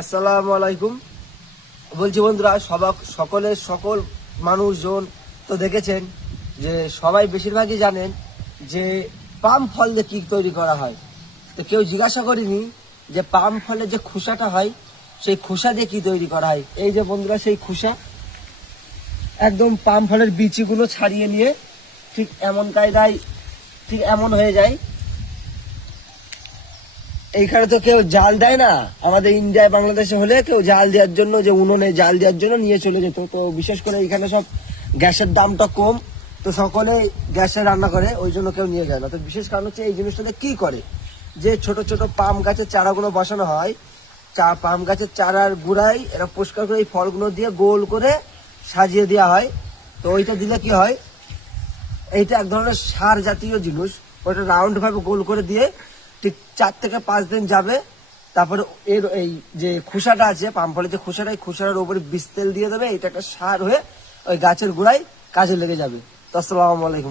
আসসালামু আলাইকুম। বলছি বন্ধুরা, সকল মানুষজন তো দেখেছেন যে সবাই বেশিরভাগই জানেন যে পাম ফল দিয়ে কি তৈরি করা হয়। তো কেউ জিজ্ঞাসা করেনি যে পাম ফলের যে খোসাটা হয় সেই খোসা দিয়ে কি তৈরি করা হয়। এই যে বন্ধুরা, সেই খোসা একদম পাম ফলের বিচিগুলো ছাড়িয়ে নিয়ে ঠিক এমন কায়দায় ঠিক এমন হয়ে যায়। এইখানে তো কেউ জাল দেয় না, আমাদের ইন্ডিয়ায় বাংলাদেশে হলে কেউ জাল দেওয়ার জন্য, যে উনুনে জাল দেওয়ার জন্য নিয়ে চলে যেত। তো বিশেষ করে এখানে সব গ্যাসের দামটা কম, তো সকলে গ্যাসে রান্না করে, ওই জন্য কেউ নিয়ে যায় না। তো বিশেষ কারণ হচ্ছে এই জিনিসটাতে কি করে, যে ছোট ছোট পাম গাছের চারাগুলো বসানো হয়, পাম গাছের চারার গুড়াই এরা পরিষ্কার করে এই ফলগুলো দিয়ে গোল করে সাজিয়ে দেওয়া হয়। তো ওইটা দিলে কি হয়, এইটা এক ধরনের সার জাতীয় জিনিস। ওটা রাউন্ড ভাবে গোল করে দিয়ে ঠিক 4 থেকে 5 দিন যাবে, তারপরে এর এই যে খোসাটা আছে পাম ফলের যে খোসাটা, এই খোসাটার উপরে বীজ তেল দিয়ে দেবে, এটা একটা সার হয়ে ওই গাছের গোড়ায় কাজে লেগে যাবে। তো আসসালামু আলাইকুম।